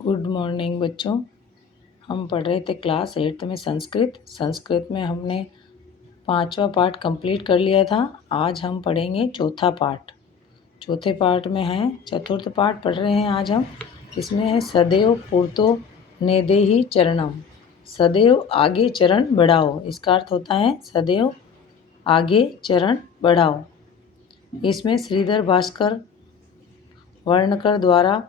Good morning बच्चों। हम पढ़ रहे थे क्लास 8 में संस्कृत में हमने 5वां पार्ट कंप्लीट कर लिया था। आज हम पढ़ेंगे चौथा पार्ट। चौथे पार्ट में है चतुर्थ पार्ट पढ़ रहे हैं आज हम। इसमें है सदैव पूर्तो नेदेहि चरणम। सदैव आगे चरण बढ़ाओ, इसका अर्थ होता है सदैव आगे चरण बढ़ाओ। इसमें श्रीधर भास्कर वर्णकर द्वारा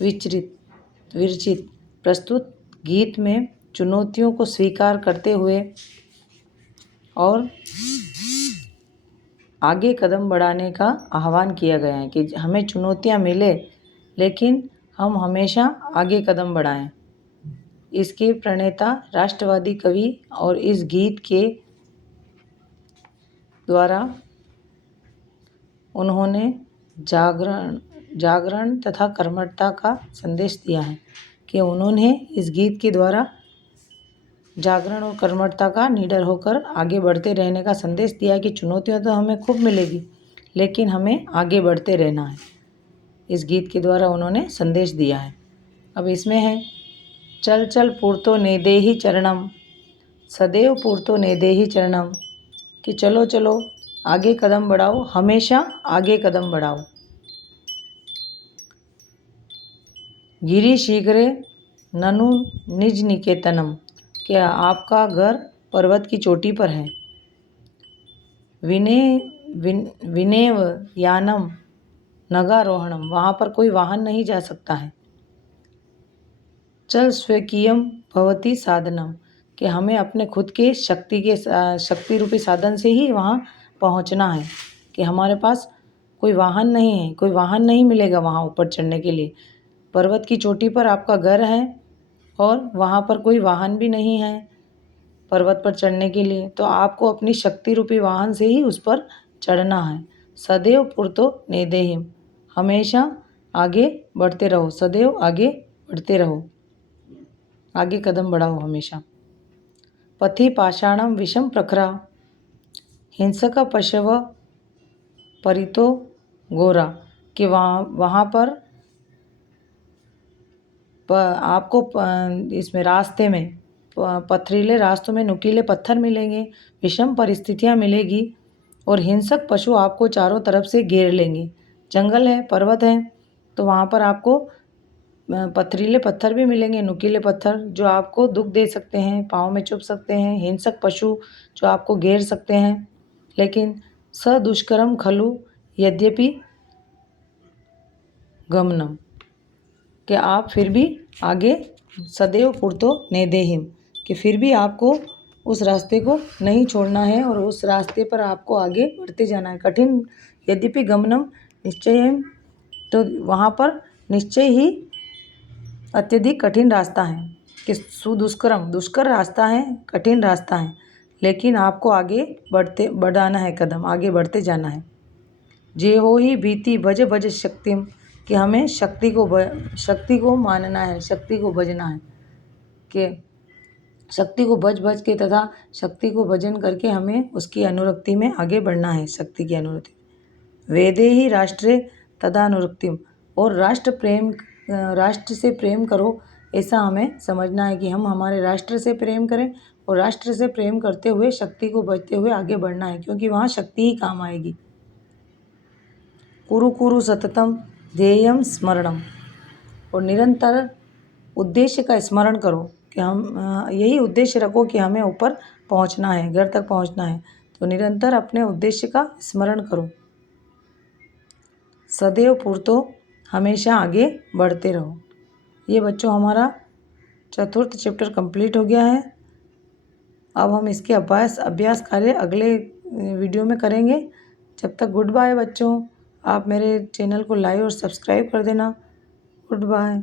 विरचित प्रस्तुत गीत में चुनौतियों को स्वीकार करते हुए और आगे कदम बढ़ाने का आह्वान किया गया है कि हमें चुनौतियां मिले लेकिन हम हमेशा आगे कदम बढ़ाएं। इसके प्रणेता राष्ट्रवादी कवि और इस गीत के द्वारा उन्होंने जागरण तथा कर्मठता का संदेश दिया है कि उन्होंने इस गीत के द्वारा जागरण और कर्मठता का निडर होकर आगे बढ़ते रहने का संदेश दिया है कि चुनौतियां तो हमें खूब मिलेगी लेकिन हमें आगे बढ़ते रहना है। इस गीत के द्वारा उन्होंने संदेश दिया है। अब इसमें है चल चल पूर्तो नेदेहि चरणम, सदैव पूर्तो नेदेहि चरणम, कि चलो चलो आगे कदम बढ़ाओ, हमेशा आगे कदम बढ़ाओ। गिरि शीघ्रे ननु निज निकेतनम, क्या आपका घर पर्वत की चोटी पर है। विनेव यानम नगारोहणम, वहाँ पर कोई वाहन नहीं जा सकता है। चल स्वकीयम भवती साधनम, कि हमें अपने खुद के शक्ति रूपी साधन से ही वहाँ पहुँचना है, कि हमारे पास कोई वाहन नहीं है, कोई वाहन नहीं मिलेगा वहाँ ऊपर चढ़ने के लिए। पर्वत की चोटी पर आपका घर है और वहाँ पर कोई वाहन भी नहीं है पर्वत पर चढ़ने के लिए, तो आपको अपनी शक्ति रूपी वाहन से ही उस पर चढ़ना है। सदैव पूर्तो नेदेहिम, हमेशा आगे बढ़ते रहो, सदैव आगे बढ़ते रहो, आगे कदम बढ़ाओ हमेशा। पथि पाषाणम विषम प्रखरा, हिंसक पशव परितो गोरा, कि वहाँ पर आपको इसमें रास्ते में पथरीले रास्तों में नुकीले पत्थर मिलेंगे, विषम परिस्थितियाँ मिलेगी और हिंसक पशु आपको चारों तरफ से घेर लेंगे। जंगल है, पर्वत है, तो वहाँ पर आपको पथरीले पत्थर भी मिलेंगे, नुकीले पत्थर जो आपको दुख दे सकते हैं, पाँव में चुभ सकते हैं, हिंसक पशु जो आपको घेर सकते हैं। लेकिन स दुष्करम खलु यद्यपि गमनम, कि आप फिर भी आगे सदैव पूर्तो नेदेहिम, कि फिर भी आपको उस रास्ते को नहीं छोड़ना है और उस रास्ते पर आपको आगे बढ़ते जाना है। कठिन यद्यपि गमनम निश्चय, तो वहाँ पर निश्चय ही अत्यधिक कठिन रास्ता है, कि दुष्कर रास्ता है, कठिन रास्ता है, लेकिन आपको आगे बढ़ाना है, कदम आगे बढ़ते जाना है। जे हो ही भीति भज भज शक्तिम, कि हमें शक्ति को मानना है, शक्ति को भजना है, कि शक्ति को भज के तथा शक्ति को भजन करके हमें उसकी अनुरक्ति में आगे बढ़ना है, शक्ति की अनुरक्ति। वेदे ही राष्ट्रे तदानुरक्तिम, और राष्ट्र से प्रेम करो, ऐसा हमें समझना है कि हम हमारे राष्ट्र से प्रेम करें और राष्ट्र से प्रेम करते हुए शक्ति को भजते हुए आगे बढ़ना है, क्योंकि वहाँ शक्ति ही काम आएगी। कुरु कुरु सततम ध्येयम स्मरणम, और निरंतर उद्देश्य का स्मरण करो, कि हम यही उद्देश्य रखो कि हमें ऊपर पहुँचना है, घर तक पहुँचना है, तो निरंतर अपने उद्देश्य का स्मरण करो। सदैव पूर्तो, हमेशा आगे बढ़ते रहो। ये बच्चों हमारा चतुर्थ चैप्टर कंप्लीट हो गया है। अब हम इसके अभ्यास कार्य अगले वीडियो में करेंगे। जब तक गुड बाय बच्चों। आप मेरे चैनल को लाइक और सब्सक्राइब कर देना। Good bye.